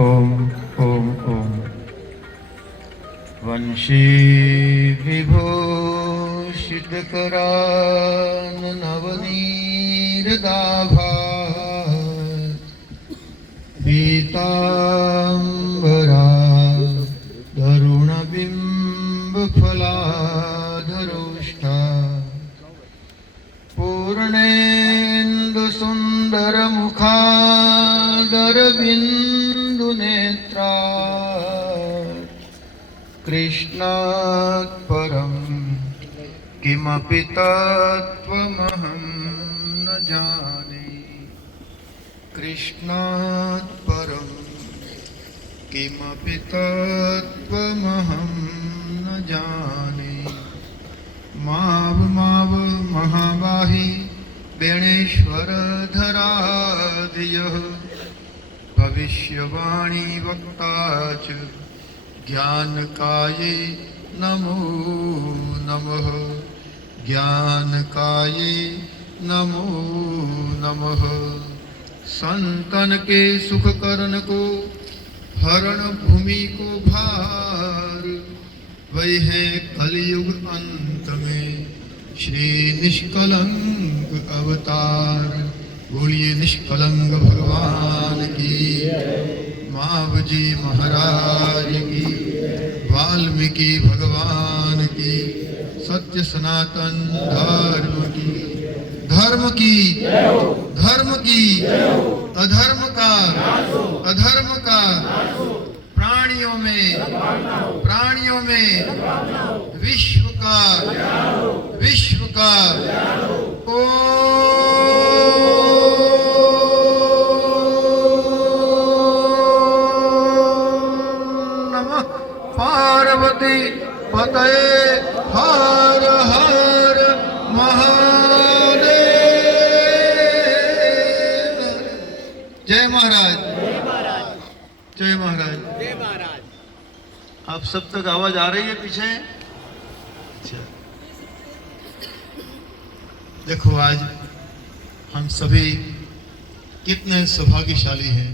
ओम ओम ओम। वंशी विभूषित करान नवनीरदाभा पीतांबरा तरुणबिंब फलाधरोष्ठा पूर्णेन्दु सुंदर मुखादर बिंदु नेत्रा कृष्णात् परं किमपि तत्त्वमहं न जाने। कृष्णात् परं किमपि तत्त्वमहं न जाने। माव माव महाबाहि बेणेश्वरधराधियः भविष्यवाणी वक्ता च ज्ञानकाये नमो नमः। ज्ञानकाये नमो नमः। संतन के सुख करण को हरण भूमि को भार वही है कलयुग अंत में श्री निष्कलंक अवतार। बोलिए निष्कलंक भगवान की, मावजी महाराज की, वाल्मीकि भगवान की, सत्य सनातन धर्म की, धर्म की, धर्म की, अधर्म का, अधर्म का, प्राणियों में, प्राणियों में, विश्व का, विश्व का। पार्वती पतये हर हर महादेव। जय महाराज, जय महाराज, जय महाराज। आप सब तक आवाज आ रही है पीछे? अच्छा, देखो आज हम सभी कितने सौभाग्यशाली हैं।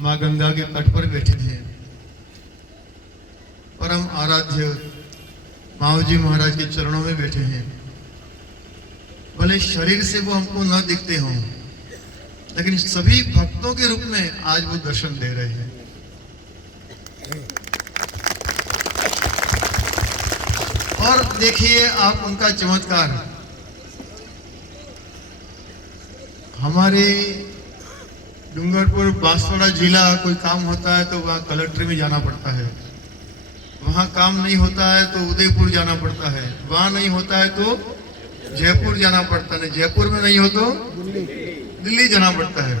माँ गंगा के तट पर बैठे थे, परम आराध्य मावजी महाराज के चरणों में बैठे हैं। भले शरीर से वो हमको न दिखते हों, लेकिन सभी भक्तों के रूप में आज वो दर्शन दे रहे हैं। और देखिए आप उनका चमत्कार। हमारे डूंगरपुर बांसवाड़ा जिला कोई काम होता है तो वहाँ कलेक्टर में जाना पड़ता है, वहाँ काम नहीं होता है तो उदयपुर जाना पड़ता है, वहाँ नहीं होता है तो जयपुर जाना पड़ता है, जयपुर में नहीं हो तो दिल्ली जाना पड़ता है।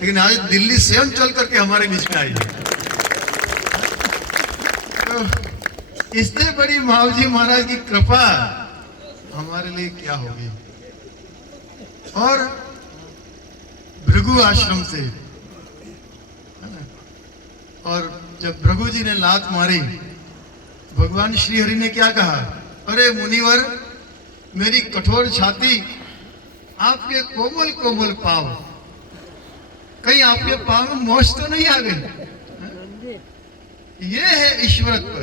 लेकिन आज दिल्ली स्वयं चल करके हमारे बीच में आई है। तो इससे बड़ी मावजी महाराज की कृपा हमारे लिए क्या होगी। और भृगु आश्रम से, और जब भृगु जी ने लात मारी, भगवान श्री हरि ने क्या कहा? अरे मुनिवर, मेरी कठोर छाती, आपके कोमल कोमल पांव, कहीं आपके पांव में मोच तो नहीं आ गई? ये है ईश्वरत्व।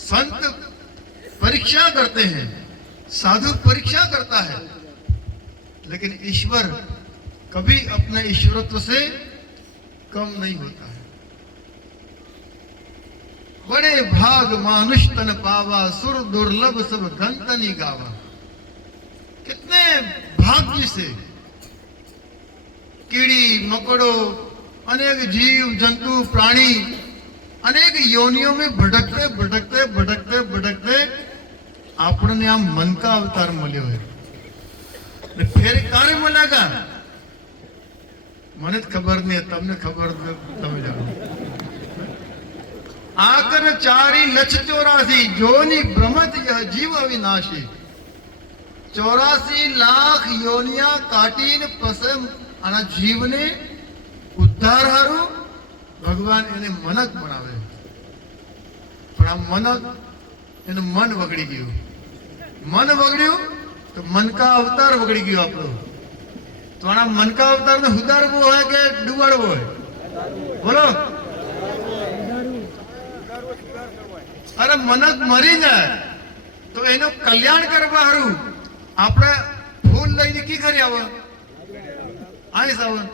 संत परीक्षा करते हैं, साधु परीक्षा करता है, लेकिन ईश्वर कभी अपने ईश्वरत्व से कम नहीं होता है। बड़े भाग मानुष तन पावा, सुर दुर्लभ सब गंतनी गावा। कितने भाग्य से कीड़ी मकोड़ो, अनेक जीव जंतु प्राणी अनेक योनियों में भटकते भटकते भटकते भटकते आपने आ मन का अवतार मल्यो है। फिर कार्य मलेगा મને ખબર નહીં, તમને ખબર તમે જાણો। आकर 4,84,000 जोनि भ्रमत यह जीव अविनाशी। 84 लाख योनिया काटीन पसे आना जीवने उद्धार हारू भगवान એને मनक बनावे। પણ આ मनक એનું मन વગડી ગયું। मन વગડ્યું તો मन का अवतार વગડી ગયો આપણો। तो आना मन का अवतार ने हुदार वो है कि डुबाड़ वो है? बोलो। अरे मनक मरी जाए तो एनो कल्याण करवा हारू આપણે ફૂલ લઈને કી કરી આવો આય સાવન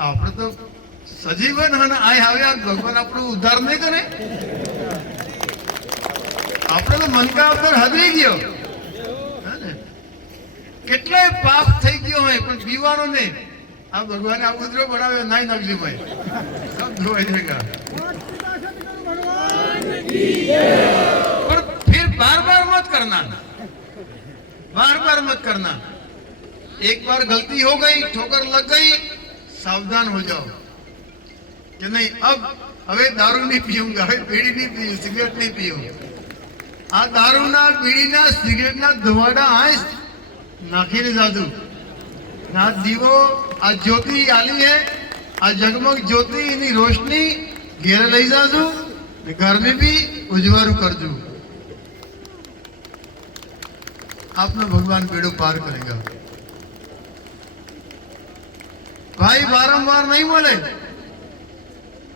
આપણે તો સજીવન હન આય આવે ભગવાન આપણું ઉદ્ધાર નહીં કરે આપણે તો મન કા અવતાર હદરી ગયો કેટલાય પાપ થઈ ગયો હોય પણ પીવાનો નહીં આ ભગવાને આ ઉદ્રો બનાવ્યો નાઈ નાખજો ભાઈ સબ ધોઈ દેગા पर फिर बार बार मत करना, बार बार मत करना। एक बार गलती हो गई, ठोकर लग गई, सावधान हो जाओ कि नहीं अब हवे दारू नहीं पीऊंगा, हवे बीड़ी नहीं पीऊं, सिगरेट नहीं पीऊं। आ दारू ना बीड़ी ना सिगरेट ना धुआड़ा आइस नाखी ने जादू ना दीवो आ ज्योति आली है आ जगमग ज्योति इनी रोशनी घेर लई जाजू घर में भी उजवारू कर दू आपने भगवान बेड़ो पार करेगा। भाई बारंबार नहीं बोले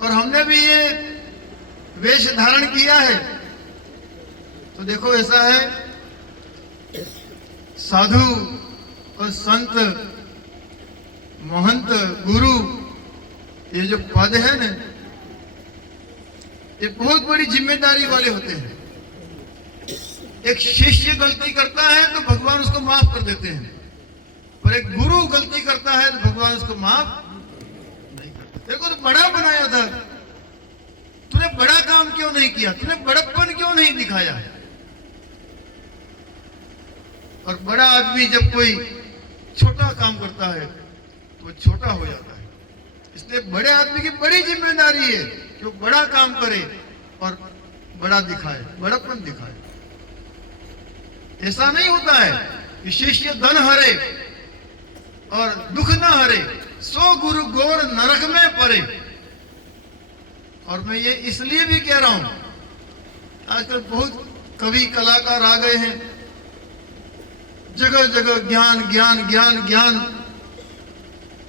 और हमने भी ये वेश धारण किया है तो देखो ऐसा है साधु और संत महंत गुरु ये जो पद है ना ये बहुत बड़ी जिम्मेदारी वाले होते हैं। एक शिष्य गलती करता है तो भगवान उसको माफ कर देते हैं पर एक गुरु गलती करता है तो भगवान उसको माफ नहीं करते। देखो तो बड़ा बनाया था तूने बड़ा काम क्यों नहीं किया, तूने बड़प्पन क्यों नहीं दिखाया। और बड़ा आदमी जब कोई छोटा काम करता है तो छोटा हो जाता है। इसलिए बड़े आदमी की बड़ी जिम्मेदारी है कि वो बड़ा काम करे और बड़ा दिखाए, बड़प्पन दिखाए। ऐसा नहीं होता है कि शिष्य धन हरे और दुख न हरे, सो गुरु गोर नरक में परे। और मैं ये इसलिए भी कह रहा हूं आजकल बहुत कवि कलाकार आ गए हैं, जगह जगह ज्ञान ज्ञान ज्ञान ज्ञान,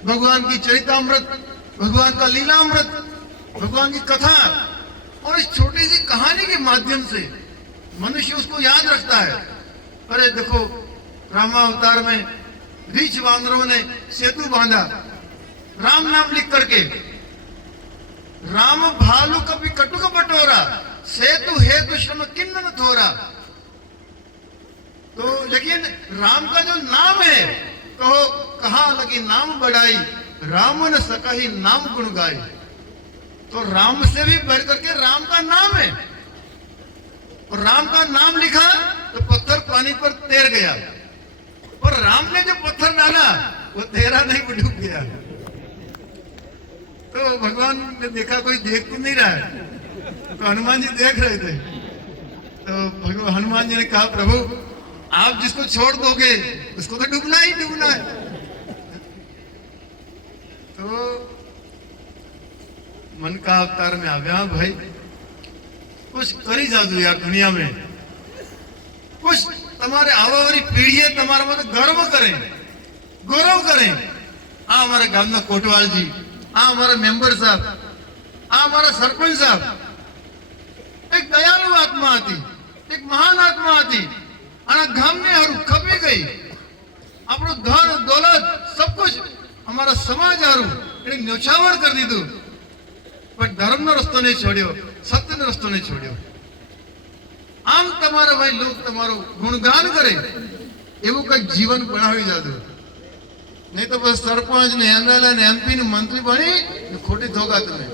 भगवान की चरितामृत, भगवान का लीलामृत, भगवान की कथा और इस छोटी सी कहानी के माध्यम से मनुष्य उसको याद रखता है। अरे देखो रामावतार में रीछ वानरों ने सेतु बांधा राम नाम लिख करके, राम भालू कभी कटुक बटोरा, सेतु हेतु श्रम किन्न थोरा। तो लेकिन राम का जो नाम है कहो कहाँ लगी नाम बढ़ाई, राम न सका ही नाम गुण गाई। तो राम से भी बढ़ करके राम का नाम है और राम का नाम लिखा तो पत्थर पानी पर तैर गया और राम ने जो पत्थर डाला वो तैरा नहीं, वो डूब गया। तो भगवान ने देखा कोई देख तो नहीं रहा है तो हनुमान जी देख रहे थे तो भगवान हनुमान जी ने कहा प्रभु आप जिसको छोड़ दोगे उसको तो डूबना ही डूबना है। तो मन का अवतार में आ गया भाई कुछ करी जादू यार दुनिया में, कुछ तुम्हारे आवा वाली पीढ़ी तुम्हारा मतलब गर्व करें, गौरव करें। आ हमारे गांव में कोटवाल जी, आ हमारा मेंबर साहब, आ हमारा सरपंच साहब एक दयालु आत्मा थी, एक महान आत्मा थी। गाम ने हारू खपी गई अपनो धन दौलत सब कुछ हमारा समाज हारू न्योछावर कर दीधु पर धर्म नो रस्तो नहीं छोड़ो, सत्य नो रस्तो नहीं छोड़ो। आम तमारा भाई लोग तमारो गुणगान करे एवं कई जीवन बनावी जादू, नहीं तो बस सरपंच ने एमएलए ने एमपी ने मंत्री बनी खोटी धोखा तुम्हें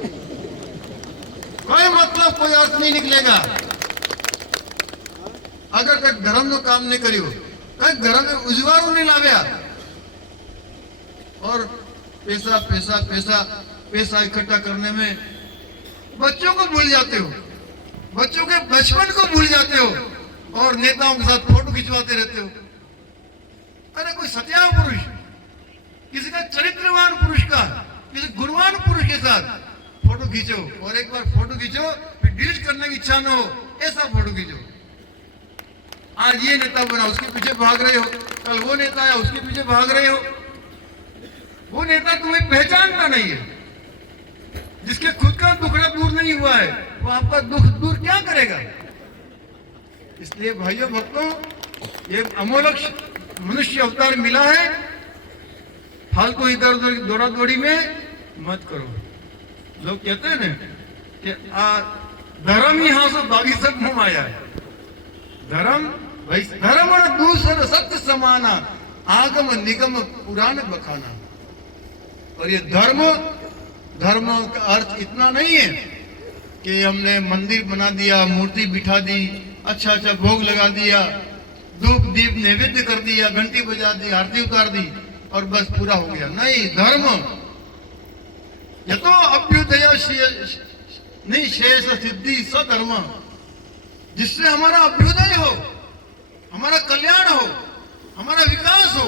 कोई मतलब कोई अर्थ नहीं निकलेगा। अगर कई धर्म नो काम नहीं करियो, कई धर्म में उजवारू नहीं लाव्या और पैसा पैसा पैसा पैसा इकट्ठा करने में बच्चों को भूल जाते हो, बच्चों के बचपन को भूल जाते हो और नेताओं के साथ फोटो खिंचवाते रहते हो। अरे कोई सत्याव पुरुष, किसी का चरित्रवान पुरुष का, किसी गुणवान पुरुष के साथ फोटो खींचो और एक बार फोटो खींचो फिर डिलीट करने की इच्छा न हो ऐसा फोटो खींचो। आज ये नेता बना उसके पीछे भाग रहे हो, कल वो नेता है उसके पीछे भाग रहे हो। वो नेता तुम्हें पहचानता नहीं है। जिसके खुद का दुखड़ा दूर नहीं हुआ है वो आपका दुख दूर क्या करेगा। इसलिए भाइयों भक्तों, ये अमोलक मनुष्य अवतार मिला है, फालतू इधर उधर दौड़ा दौड़ी में मत करो। लोग कहते हैं ना कि धर्म ही हाँ से बागी सब मुंह आया है। धर्म भाई, धर्म और दूसर सत्य समाना, आगम निगम पुराण बखाना। और ये धर्म का अर्थ इतना नहीं है कि हमने मंदिर बना दिया, मूर्ति बिठा दी, अच्छा अच्छा भोग लगा दिया, धूप दीप नैवेद्य कर दिया, घंटी बजा दी, आरती उतार दी और बस पूरा हो गया। नहीं, धर्म ये तो अभ्युदय नहीं शेष सिद्धि सधर्म, जिससे हमारा अभ्युदय हो, हमारा कल्याण हो, हमारा विकास हो।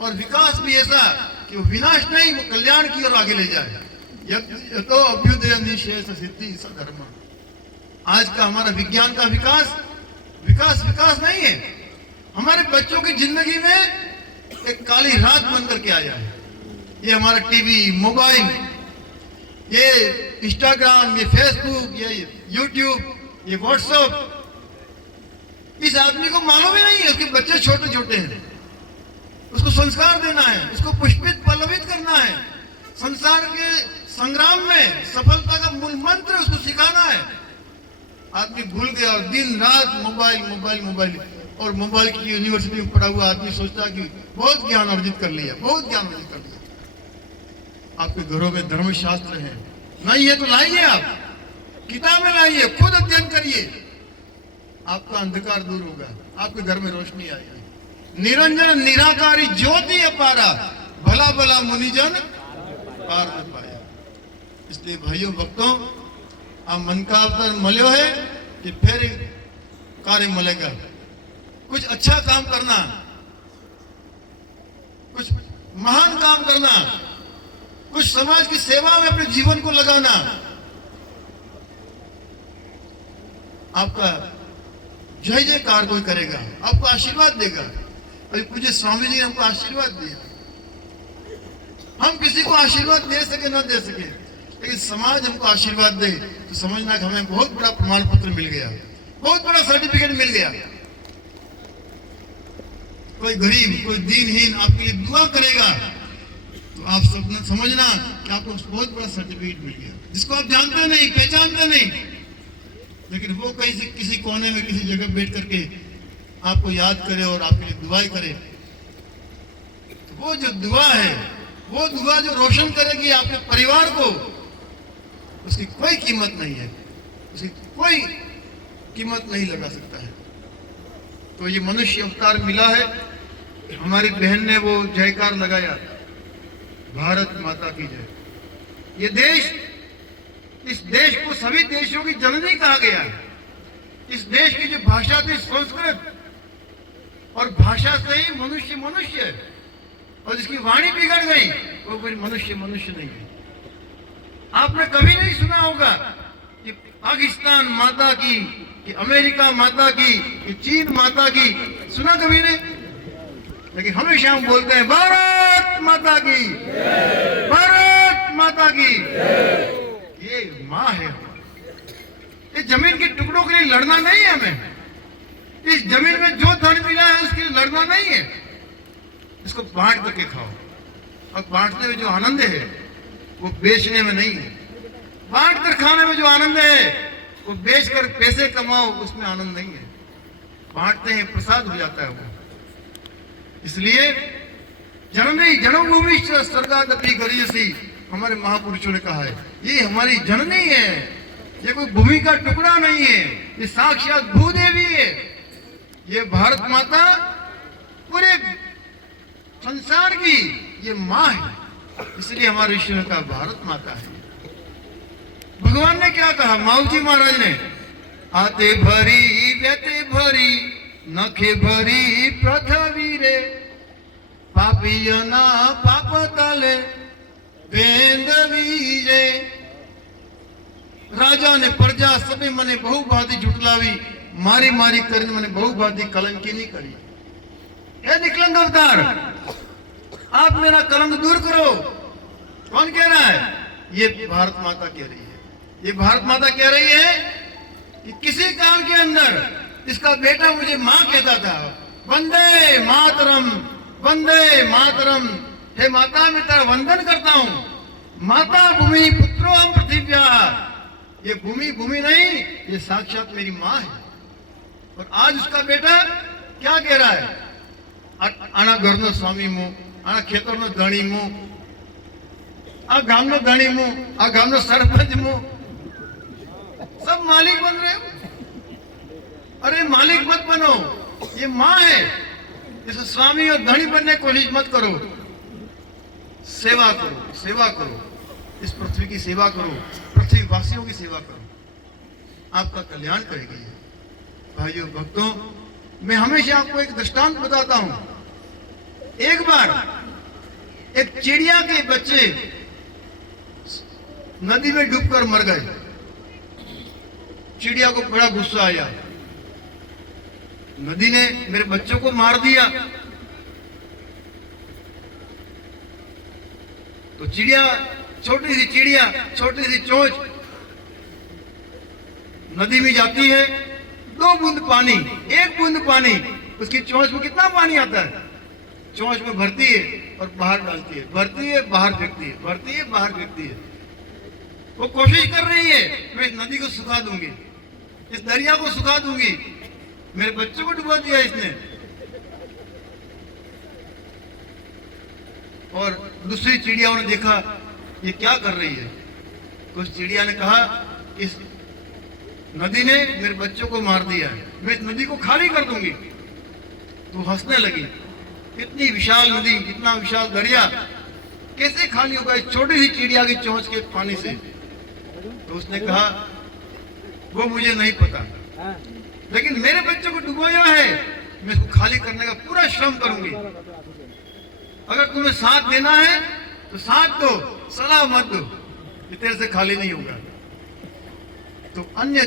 और विकास भी ऐसा कि वो विनाश नहीं, वो कल्याण की ओर आगे ले जाए। यह तो अभ्युदय निशेष सिद्धि सधर्म। आज का हमारा विज्ञान का विकास नहीं है। हमारे बच्चों की जिंदगी में एक काली रात बन करके आया है। ये हमारा टीवी, मोबाइल, ये इंस्टाग्राम, ये फेसबुक, ये यूट्यूब, ये व्हाट्सएप। इस आदमी को मालूम ही नहीं है, उसके बच्चे छोटे छोटे हैं, उसको संस्कार देना है, उसको पुष्पित पल्लवित करना है, संसार के संग्राम में सफलता का मूल मंत्र उसको सिखाना है। आदमी भूल गया और दिन रात मोबाइल मोबाइल मोबाइल। और मोबाइल की यूनिवर्सिटी में पढ़ा हुआ आदमी सोचता कि बहुत ज्ञान अर्जित कर लिया, बहुत ज्ञान अर्जित कर लिया। आपके घरों में धर्मशास्त्र है, नहीं है तो लाइए, आप किताबें लाइए, खुद अध्ययन करिए, आपका अंधकार दूर होगा, आपके घर में रोशनी आएगी। निरंजन निराकारी ज्योति अपारा, भला भला मुनिजन पार न पाया। इसलिए भाइयों भक्तों, आप मन का अवतार मल्यो है कि फिर कार्य मलेगा। कुछ अच्छा काम करना, कुछ महान काम करना, कुछ समाज की सेवा में अपने जीवन को लगाना। आपका जय जयकार कोई करेगा, आपको आशीर्वाद देगा। अभी पूज्य स्वामी जी ने हमको आशीर्वाद दिया। हम किसी को आशीर्वाद दे सके न दे सके, लेकिन समाज हमको आशीर्वाद दे तो समझना कि हमें बहुत बड़ा प्रमाण पत्र मिल गया, बहुत बड़ा सर्टिफिकेट मिल गया। कोई गरीब, कोई दीनहीन आपके लिए दुआ करेगा तो आप सब समझना कि आपको बहुत बड़ा सर्टिफिकेट मिल गया, जिसको आप जानते नहीं, पहचानते नहीं, लेकिन वो कहीं से किसी कोने में किसी जगह बैठ करके आपको याद करे और आपके लिए दुआएं करे। तो वो जो दुआ है, वो दुआ जो रोशन करेगी आपके परिवार को, उसकी कोई कीमत नहीं है, उसकी कोई कीमत नहीं लगा सकता है। तो ये मनुष्य अवतार मिला है, हमारी बहन ने वो जयकार लगाया, भारत माता की जय। ये देश, इस देश को सभी देशों की जननी कहा गया है। इस देश की जो भाषा थी संस्कृत, और भाषा से ही मनुष्य मनुष्य है, और जिसकी वाणी बिगड़ गई वो कोई मनुष्य मनुष्य नहीं है। आपने कभी नहीं सुना होगा कि पाकिस्तान माता की, कि अमेरिका माता की, कि चीन माता की, सुना कभी नहीं। लेकिन हमेशा हम बोलते हैं भारत माता की, भारत माता की। ये माँ है। इस जमीन के टुकड़ों के लिए लड़ना नहीं है हमें। इस जमीन में जो धन मिला है उसके लिए लड़ना नहीं है। इसको बांट करके खाओ, और बांटने में जो आनंद है वो बेचने में नहीं है। बांट कर खाने में जो आनंद है वो बेच कर पैसे कमाओ, उसमें आनंद नहीं है। बांटते हैं, प्रसाद हो जाता है वो। इसलिए जननी जन्मभूमि स्वर्गादपि गरीयसी, हमारे महापुरुषों ने कहा है, ये हमारी जननी है, ये कोई भूमि का टुकड़ा नहीं है, ये साक्षात भूदेवी है। ये भारत माता पूरे संसार की ये माँ है, इसलिए हमारे ईश्वर का भारत माता है। भगवान ने क्या कहा, माऊजी महाराज ने, आते भरी व्यते भरी नखे भरी पृथ्वी रे, पापियना पाप तले बेंदवी रे। राजा ने प्रजा सभी मने बहुभांति झुटलावी, मारी मारी कर मैंने बहुभांति कलंकी नहीं करी। ये निकलंग अवतार आप मेरा कलंक दूर करो। कौन कह रहा है? ये भारत माता कह रही है। ये भारत माता कह रही है कि किसी काल के अंदर इसका बेटा मुझे मां कहता था, वंदे मातरम, वंदे मातरम। हे माता, मैं तेरा वंदन करता हूं। माता भूमि पुत्रो हम पृथिव्या। ये भूमि भूमि नहीं, ये साक्षात मेरी मां है। और आज उसका बेटा क्या कह रहा है? आना घरनो स्वामी मु, आना खेतरनो धणी मु, आ गामनो धणी मु, आ गामनो सरपंच मु। सब मालिक बन रहे हो। अरे मालिक मत बनो, ये मां है। इसे स्वामी और धनी बनने की कोशिश मत करो। सेवा करो, सेवा करो, इस पृथ्वी की सेवा करो, पृथ्वी वासियों की सेवा करो, आपका कल्याण करेगी। भाइयों भक्तों, मैं हमेशा आपको एक दृष्टांत बताता हूं। एक बार एक चिड़िया के बच्चे नदी में डूबकर मर गए। चिड़िया को बड़ा गुस्सा आया, नदी ने मेरे बच्चों को मार दिया। तो चिड़िया, छोटी सी चिड़िया, छोटी सी चोंच नदी में जाती है। 2 बूंद पानी, 1 बूंद पानी, उसकी चोंच में कितना पानी आता है? चोंच में भरती है और बाहर डालती है, भरती है बाहर फेंकती है, भरती है बाहर फेंकती है। वो कोशिश कर रही है, मैं इस नदी को सुखा दूंगी, इस दरिया को सुखा दूंगी। मेरे बच्चों को डुबा दिया इसने। और दूसरी चिड़ियाओं ने देखा ये क्या कर रही है। तो उस चिड़िया ने कहा, इस नदी ने मेरे बच्चों को मार दिया है, मैं इस नदी को खाली कर दूंगी। तो हंसने लगी, इतनी विशाल नदी, इतना विशाल दरिया कैसे खाली होगा इस छोटी सी चिड़िया की चोंच के पानी से? तो उसने कहा, वो मुझे नहीं पता, लेकिन मेरे बच्चों को डुबोया है, मैं इसको खाली करने का पूरा श्रम करूंगी। अगर तुम्हें साथ देना है तो साथ दो, सलाह मत दो, ये तेरे से खाली नहीं होगा। तो अन्य